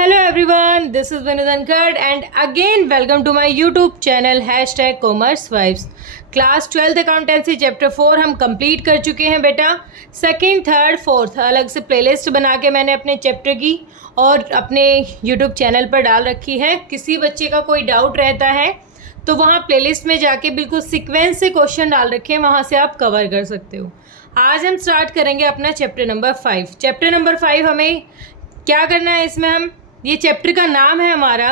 Hello everyone, this is Vinod Ankad and again welcome to my YouTube channel #CommerceVibes। Class 12th accountancy chapter 4 हम complete कर चुके हैं बेटा। Second, third, fourth अलग से playlist बना के मैंने अपने चैप्टर की और अपने YouTube चैनल पर डाल रखी है। किसी बच्चे का कोई डाउट रहता है तो वहाँ प्लेलिस्ट में जाके बिल्कुल सीक्वेंस से क्वेश्चन डाल रखे हैं, वहाँ से आप कवर कर सकते हो। आज हम स्टार्ट करेंगे अपना चैप्टर नंबर 5। चैप्टर नंबर 5 हमें क्या करना है, इसमें हम ये चैप्टर का नाम है हमारा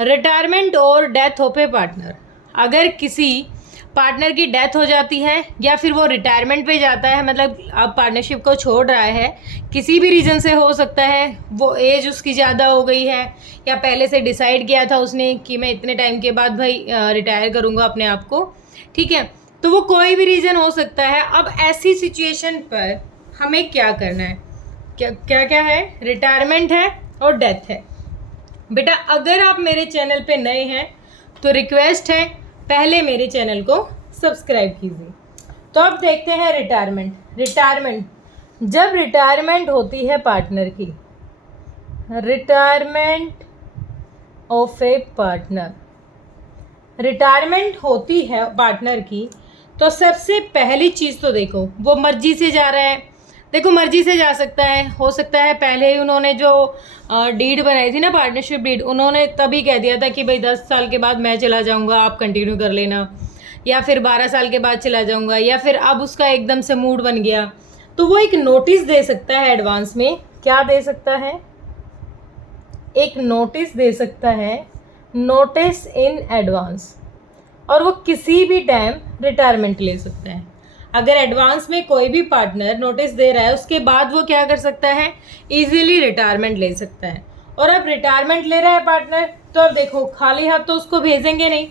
रिटायरमेंट और डेथ ऑफ ए पार्टनर। अगर किसी पार्टनर की डेथ हो जाती है या फिर वो रिटायरमेंट पे जाता है, मतलब अब पार्टनरशिप को छोड़ रहा है, किसी भी रीज़न से हो सकता है, वो एज उसकी ज़्यादा हो गई है या पहले से डिसाइड किया था उसने कि मैं इतने टाइम के बाद भाई रिटायर करूँगा अपने आप को, ठीक है, तो वो कोई भी रीज़न हो सकता है। अब ऐसी सिचुएशन पर हमें क्या करना है, क्या क्या है, रिटायरमेंट है और डेथ है। बेटा अगर आप मेरे चैनल पे नए हैं तो रिक्वेस्ट है पहले मेरे चैनल को सब्सक्राइब कीजिए। तो अब देखते हैं रिटायरमेंट जब रिटायरमेंट होती है पार्टनर की, retirement of A partner, retirement होती है पार्टनर की तो सबसे पहली चीज़ तो देखो वो मर्जी से जा रहा है। देखो मर्जी से जा सकता है, हो सकता है पहले ही उन्होंने जो डीड बनाई थी ना, पार्टनरशिप डीड, उन्होंने तभी कह दिया था कि भाई 10 साल के बाद मैं चला जाऊंगा, आप कंटिन्यू कर लेना, या फिर 12 साल के बाद चला जाऊंगा, या फिर अब उसका एकदम से मूड बन गया तो वो एक नोटिस दे सकता है एडवांस में। क्या दे सकता है? एक नोटिस दे सकता है, नोटिस इन एडवांस, और वो किसी भी टाइम रिटायरमेंट ले सकता है। अगर एडवांस में कोई भी पार्टनर नोटिस दे रहा है उसके बाद वो क्या कर सकता है, इजीली रिटायरमेंट ले सकता है। और अब रिटायरमेंट ले रहा है पार्टनर तो अब देखो खाली हाथ तो उसको भेजेंगे नहीं,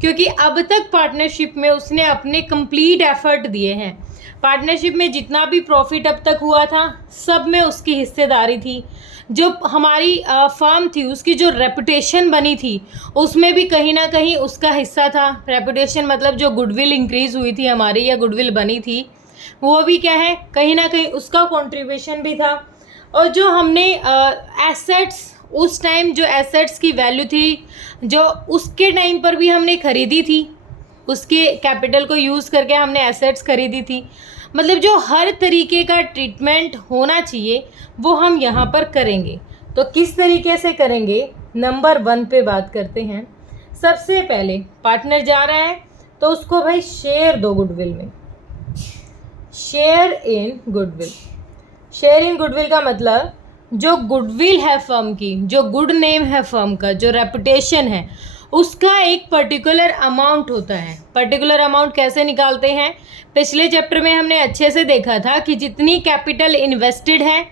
क्योंकि अब तक पार्टनरशिप में उसने अपने कंप्लीट एफर्ट दिए हैं। पार्टनरशिप में जितना भी प्रॉफिट अब तक हुआ था सब में उसकी हिस्सेदारी थी। जो हमारी फर्म थी उसकी जो रेपुटेशन बनी थी उसमें भी कहीं ना कहीं उसका हिस्सा था। रेपुटेशन मतलब जो गुडविल इंक्रीज़ हुई थी हमारी या गुडविल बनी थी वो भी क्या है, कहीं ना कहीं उसका कंट्रीब्यूशन भी था। और जो हमने एसेट्स उस टाइम, जो एसेट्स की वैल्यू थी जो उसके टाइम पर भी हमने ख़रीदी थी, उसके कैपिटल को यूज़ करके हमने एसेट्स खरीदी थी, मतलब जो हर तरीके का ट्रीटमेंट होना चाहिए वो हम यहाँ पर करेंगे। तो किस तरीके से करेंगे, नंबर 1 पे बात करते हैं। सबसे पहले पार्टनर जा रहा है तो उसको भाई शेयर दो गुडविल में, share in goodwill. Share in goodwill का मतलब जो गुडविल है फर्म की, जो गुड नेम है फर्म का, जो रेपुटेशन है, उसका एक पर्टिकुलर अमाउंट होता है। पर्टिकुलर अमाउंट कैसे निकालते हैं, पिछले चैप्टर में हमने अच्छे से देखा था कि जितनी कैपिटल इन्वेस्टेड है,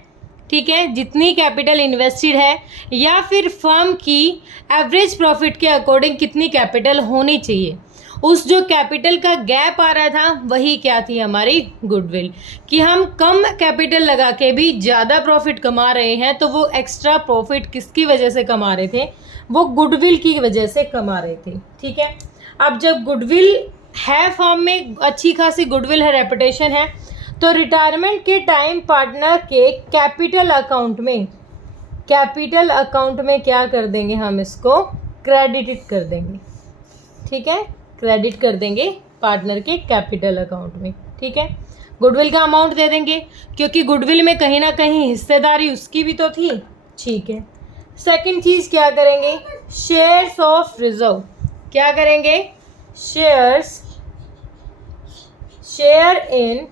ठीक है, जितनी कैपिटल इन्वेस्टेड है या फिर फर्म की एवरेज प्रॉफिट के अकॉर्डिंग कितनी कैपिटल होनी चाहिए, उस जो कैपिटल का गैप आ रहा था वही क्या थी, हमारी गुडविल। कि हम कम कैपिटल लगा के भी ज़्यादा प्रॉफिट कमा रहे हैं तो वो एक्स्ट्रा प्रॉफिट किसकी वजह से कमा रहे थे, वो गुडविल की वजह से कमा रहे थे, ठीक है। अब जब गुडविल है फर्म में, अच्छी खासी गुडविल है, रेपुटेशन है, तो रिटायरमेंट के टाइम पार्टनर के कैपिटल अकाउंट में क्या कर देंगे, हम इसको क्रेडिट कर देंगे, ठीक है, क्रेडिट कर देंगे पार्टनर के कैपिटल अकाउंट में, ठीक है। गुडविल का अमाउंट दे देंगे क्योंकि गुडविल में कहीं ना कहीं हिस्सेदारी उसकी भी तो थी, ठीक है। सेकंड चीज़ क्या करेंगे, शेयर्स ऑफ रिजर्व। क्या करेंगे, शेयर इन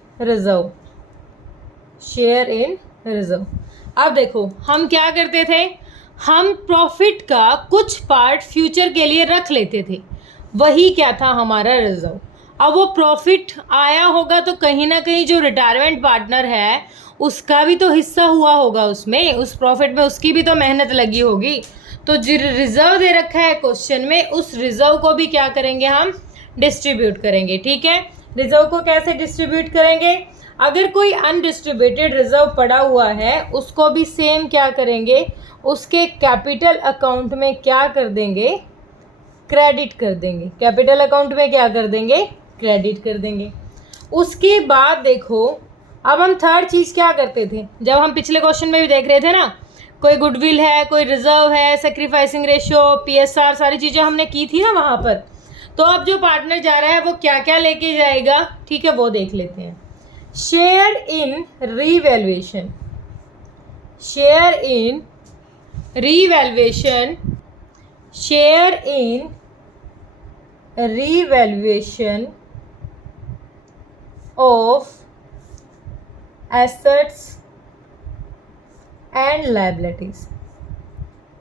रिजर्व। अब देखो हम क्या करते थे, हम प्रॉफिट का कुछ पार्ट फ्यूचर के लिए रख लेते थे, वही क्या था, हमारा रिजर्व। अब वो प्रॉफिट आया होगा तो कहीं ना कहीं जो रिटायरमेंट पार्टनर है उसका भी तो हिस्सा हुआ होगा उसमें, उस प्रॉफिट में उसकी भी तो मेहनत लगी होगी। तो जो रिजर्व दे रखा है क्वेश्चन में, उस रिजर्व को भी क्या करेंगे, हम डिस्ट्रीब्यूट करेंगे, ठीक है। रिजर्व को कैसे डिस्ट्रीब्यूट करेंगे, अगर कोई अनडिस्ट्रीब्यूटेड रिजर्व पड़ा हुआ है उसको भी सेम क्या करेंगे, उसके कैपिटल अकाउंट में क्या कर देंगे, क्रेडिट कर देंगे। कैपिटल अकाउंट में क्या कर देंगे, क्रेडिट कर देंगे। उसके बाद देखो अब हम थर्ड चीज़ क्या करते थे, जब हम पिछले क्वेश्चन में भी देख रहे थे ना, कोई गुडविल है, कोई रिजर्व है, सेक्रीफाइसिंग रेशियो, पीएसआर, सारी चीज़ें हमने की थी ना वहाँ पर। तो अब जो पार्टनर जा रहा है वो क्या क्या लेके जाएगा, ठीक है, वो देख लेते हैं। Share in revaluation, share in revaluation, share in revaluation of assets and liabilities.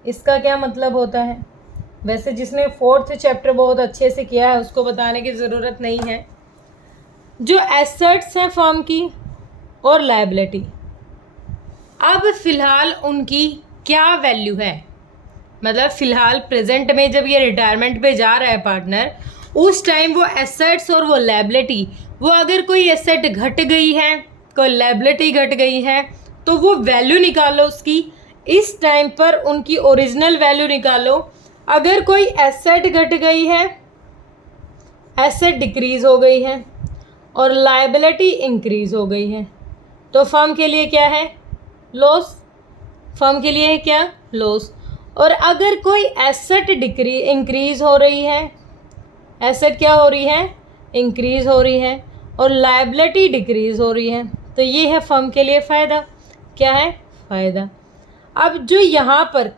इसका क्या मतलब होता है? वैसे जिसने 4th चैप्टर बहुत अच्छे से किया है उसको बताने की ज़रूरत नहीं है। जो एसेट्स हैं फर्म की और लायबिलिटी, अब फ़िलहाल उनकी क्या वैल्यू है, मतलब फ़िलहाल प्रेजेंट में जब ये रिटायरमेंट पे जा रहा है पार्टनर, उस टाइम वो एसेट्स और वो लायबिलिटी, वो अगर कोई एसेट घट गई है, कोई लायबिलिटी घट गई है, तो वो वैल्यू निकालो उसकी। इस टाइम पर उनकी ओरिजिनल वैल्यू निकालो। अगर कोई एसेट घट गई है, एसेट डिक्रीज़ हो गई है और लायबिलिटी इंक्रीज़ हो गई है, तो फर्म के लिए क्या है? लॉस। फर्म के लिए है क्या? लॉस। और अगर कोई एसेट इंक्रीज़ हो रही है, एसेट क्या हो रही है? इंक्रीज़ हो रही है, और लायबिलिटी डिक्रीज़ हो रही है, तो ये है फर्म के लिए फ़ायदा। क्या है? फ़ायदा। अब जो यहाँ पर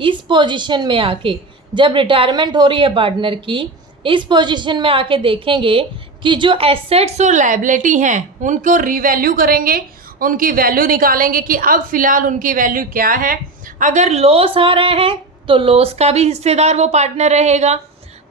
इस पोजीशन में आके, जब रिटायरमेंट हो रही है पार्टनर की, इस पोजीशन में आके देखेंगे कि जो एसेट्स और लायबिलिटी हैं उनको रीवैल्यू करेंगे, उनकी वैल्यू निकालेंगे कि अब फ़िलहाल उनकी वैल्यू क्या है। अगर लॉस आ रहे हैं तो लॉस का भी हिस्सेदार वो पार्टनर रहेगा,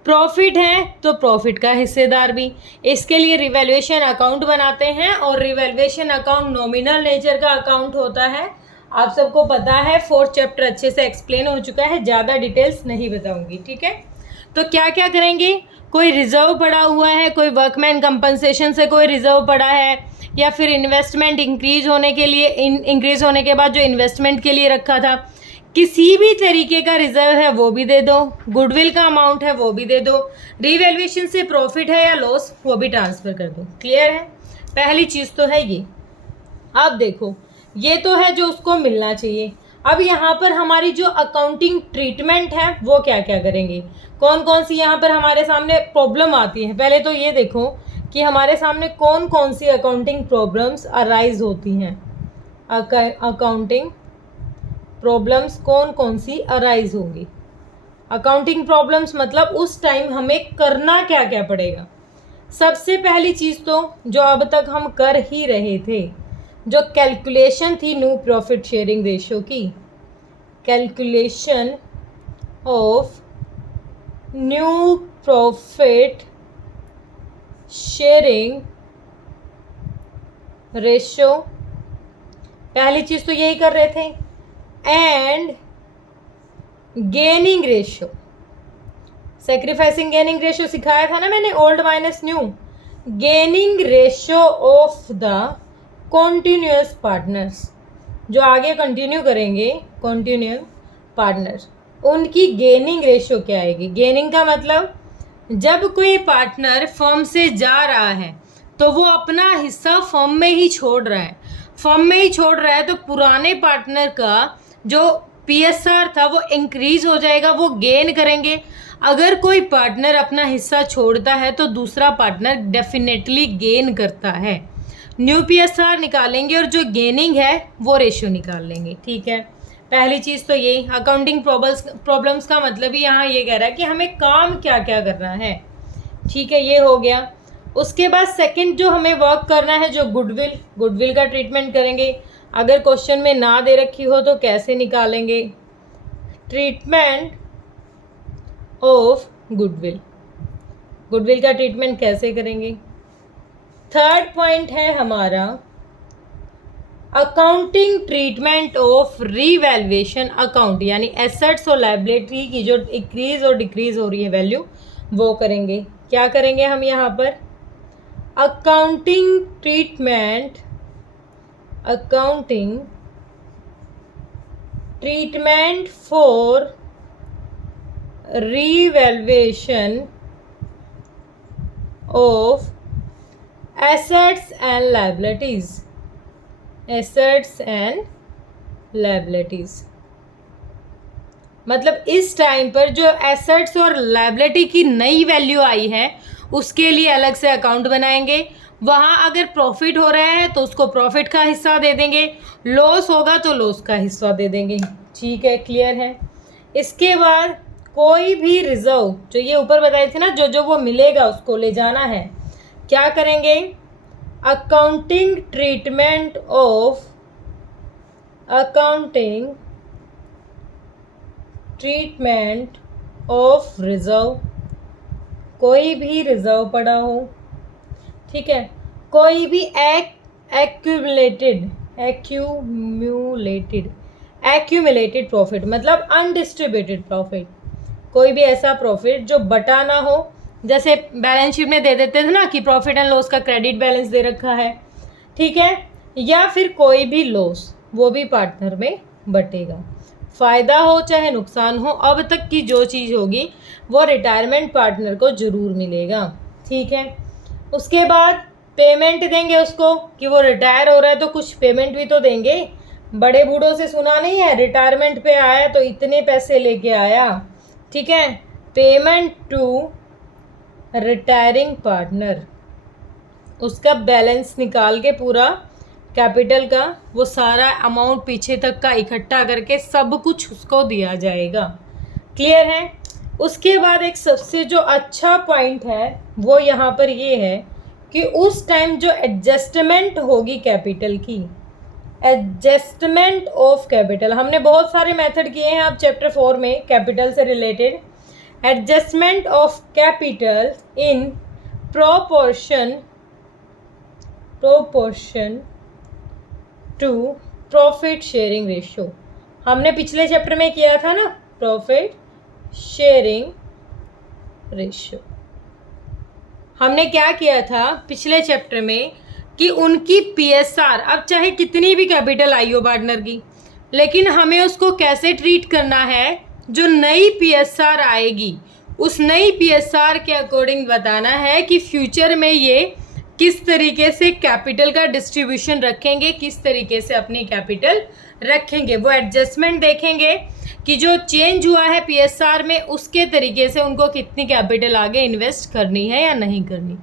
प्रॉफिट है तो प्रॉफिट का हिस्सेदार भी। इसके लिए रिवैल्यूएशन अकाउंट बनाते हैं, और रिवैल्यूएशन अकाउंट नॉमिनल नेचर का अकाउंट होता है। आप सबको पता है, 4th चैप्टर अच्छे से एक्सप्लेन हो चुका है, ज़्यादा डिटेल्स नहीं बताऊंगी, ठीक है। तो क्या क्या करेंगे? कोई रिजर्व पड़ा हुआ है, कोई वर्कमैन कंपनसेशन से कोई रिजर्व पड़ा है, या फिर इन्वेस्टमेंट इंक्रीज होने के लिए, इंक्रीज होने के बाद जो इन्वेस्टमेंट के लिए रखा था, किसी भी तरीके का रिजर्व है वो भी दे दो, गुडविल का अमाउंट है वो भी दे दो, रिवैल्यूएशन से प्रॉफिट है या लॉस वो भी ट्रांसफ़र कर दो। क्लियर है? पहली चीज़ तो है ये। अब देखो, ये तो है जो उसको मिलना चाहिए। अब यहाँ पर हमारी जो अकाउंटिंग ट्रीटमेंट है वो क्या क्या करेंगे, कौन कौन सी यहाँ पर हमारे सामने प्रॉब्लम आती है। पहले तो ये देखो कि हमारे सामने कौन कौन सी अकाउंटिंग प्रॉब्लम्स अराइज होती हैं। अकाउंटिंग प्रॉब्लम्स कौन कौन सी अराइज होंगी। अकाउंटिंग प्रॉब्लम्स मतलब उस टाइम हमें करना क्या क्या पड़ेगा। सबसे पहली चीज़ तो जो अब तक हम कर ही रहे थे, जो कैलकुलेशन थी न्यू प्रॉफिट शेयरिंग रेशियो की, calculation of new profit sharing ratio, पहली चीज़ तो यही कर रहे थे। And gaining ratio, sacrificing gaining ratio सिखाया था ना मैंने, old minus new. Gaining ratio of the continuous partners, जो आगे कंटिन्यू करेंगे कॉन्टिन्यू पार्टनर्स, उनकी गेनिंग रेशियो क्या आएगी। गेनिंग का मतलब जब कोई पार्टनर फर्म से जा रहा है तो वो अपना हिस्सा फर्म में ही छोड़ रहा है, फर्म में ही छोड़ रहा है, तो पुराने पार्टनर का जो पीएसआर था वो इंक्रीज हो जाएगा, वो गेन करेंगे। अगर कोई पार्टनर अपना हिस्सा छोड़ता है तो दूसरा पार्टनर डेफिनेटली गेन करता है। न्यू पीएसआर निकालेंगे और जो गेनिंग है वो रेशियो निकाल लेंगे, ठीक है। पहली चीज़ तो यही, अकाउंटिंग प्रॉब्लम्स का मतलब ही यहाँ ये कह रहा है कि हमें काम क्या क्या करना है, ठीक है, ये हो गया। उसके बाद सेकंड जो हमें वर्क करना है, जो गुडविल का ट्रीटमेंट करेंगे। अगर क्वेश्चन में ना दे रखी हो तो कैसे निकालेंगे, ट्रीटमेंट ऑफ गुडविल का ट्रीटमेंट कैसे करेंगे। थर्ड पॉइंट है हमारा accounting treatment of revaluation account, यानी एसेट्स और लायबिलिटी की जो इंक्रीज और डिक्रीज हो रही है वैल्यू, वो करेंगे। क्या करेंगे हम यहाँ पर, accounting treatment for revaluation of assets and liabilities, assets and liabilities. मतलब इस टाइम पर जो एसेट्स और लायबिलिटी की नई वैल्यू आई है उसके लिए अलग से अकाउंट बनाएंगे। वहाँ अगर प्रॉफिट हो रहा है तो उसको प्रॉफिट का हिस्सा दे देंगे, लॉस होगा तो लॉस का हिस्सा दे देंगे। ठीक है, क्लियर है। इसके बाद कोई भी रिजर्व जो ये ऊपर बताए थे ना, जो जो वो मिलेगा उसको ले जाना है, क्या करेंगे, अकाउंटिंग ट्रीटमेंट ऑफ रिजर्व, कोई भी रिजर्व पड़ा हो, ठीक है, कोई भी एक्यूमुलेटेड प्रॉफिट मतलब अनडिस्ट्रीब्यूटेड प्रॉफिट, कोई भी ऐसा प्रॉफिट जो बटा ना हो, जैसे बैलेंस शीट में दे देते थे ना कि प्रॉफिट एंड लॉस का क्रेडिट बैलेंस दे रखा है, ठीक है, या फिर कोई भी लॉस वो भी पार्टनर में बटेगा। फ़ायदा हो चाहे नुकसान हो, अब तक की जो चीज़ होगी वो रिटायरमेंट पार्टनर को ज़रूर मिलेगा। ठीक है, उसके बाद पेमेंट देंगे उसको कि वो रिटायर हो रहा है तो कुछ पेमेंट भी तो देंगे। बड़े बूढ़ों से सुना नहीं है, रिटायरमेंट पे आया तो इतने पैसे लेके आया। ठीक है, पेमेंट टू रिटायरिंग पार्टनर, उसका बैलेंस निकाल के पूरा कैपिटल का वो सारा अमाउंट पीछे तक का इकट्ठा करके सब कुछ उसको दिया जाएगा। क्लियर है। उसके बाद एक सबसे जो अच्छा पॉइंट है वो यहाँ पर ये है कि उस टाइम जो एडजस्टमेंट होगी कैपिटल की, एडजस्टमेंट ऑफ कैपिटल, हमने बहुत सारे मेथड किए हैं आप चैप्टर 4 में कैपिटल से related. Adjustment of capital in proportion to profit sharing ratio, हमने पिछले चैप्टर में किया था ना, प्रॉफिट शेयरिंग रेशियो। हमने क्या किया था पिछले चैप्टर में कि उनकी पीएसआर, अब चाहे कितनी भी कैपिटल आई हो पार्टनर की, लेकिन हमें उसको कैसे ट्रीट करना है, जो नई पीएसआर आएगी उस नई पीएसआर के अकॉर्डिंग बताना है कि फ्यूचर में ये किस तरीके से कैपिटल का डिस्ट्रीब्यूशन रखेंगे, किस तरीके से अपनी कैपिटल रखेंगे। वो एडजस्टमेंट देखेंगे कि जो चेंज हुआ है पीएसआर में उसके तरीके से उनको कितनी कैपिटल आगे इन्वेस्ट करनी है या नहीं करनी।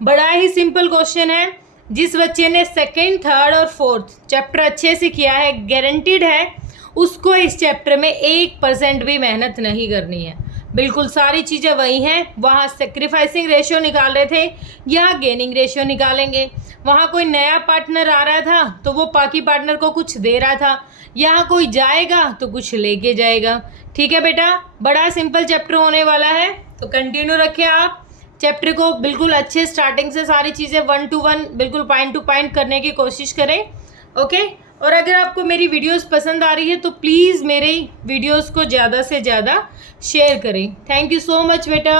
बड़ा ही सिंपल क्वेश्चन है। जिस बच्चे ने सेकंड, थर्ड और फोर्थ चैप्टर अच्छे से किया है, गारंटीड है उसको इस चैप्टर में 1% भी मेहनत नहीं करनी है। बिल्कुल सारी चीज़ें वही हैं। वहाँ सेक्रीफाइसिंग रेशियो निकाल रहे थे, यहाँ गेनिंग रेशियो निकालेंगे। वहाँ कोई नया पार्टनर आ रहा था तो वो बाकी पार्टनर को कुछ दे रहा था, यहाँ कोई जाएगा तो कुछ लेके जाएगा। ठीक है बेटा, बड़ा सिंपल चैप्टर होने वाला है, तो कंटिन्यू रखें आप चैप्टर को, बिल्कुल अच्छे स्टार्टिंग से सारी चीज़ें 1 to 1 बिल्कुल पॉइंट टू पॉइंट करने की कोशिश करें। ओके, और अगर आपको मेरी वीडियोस पसंद आ रही है तो प्लीज़ मेरे वीडियोस को ज़्यादा से ज़्यादा शेयर करें। थैंक यू सो मच बेटा।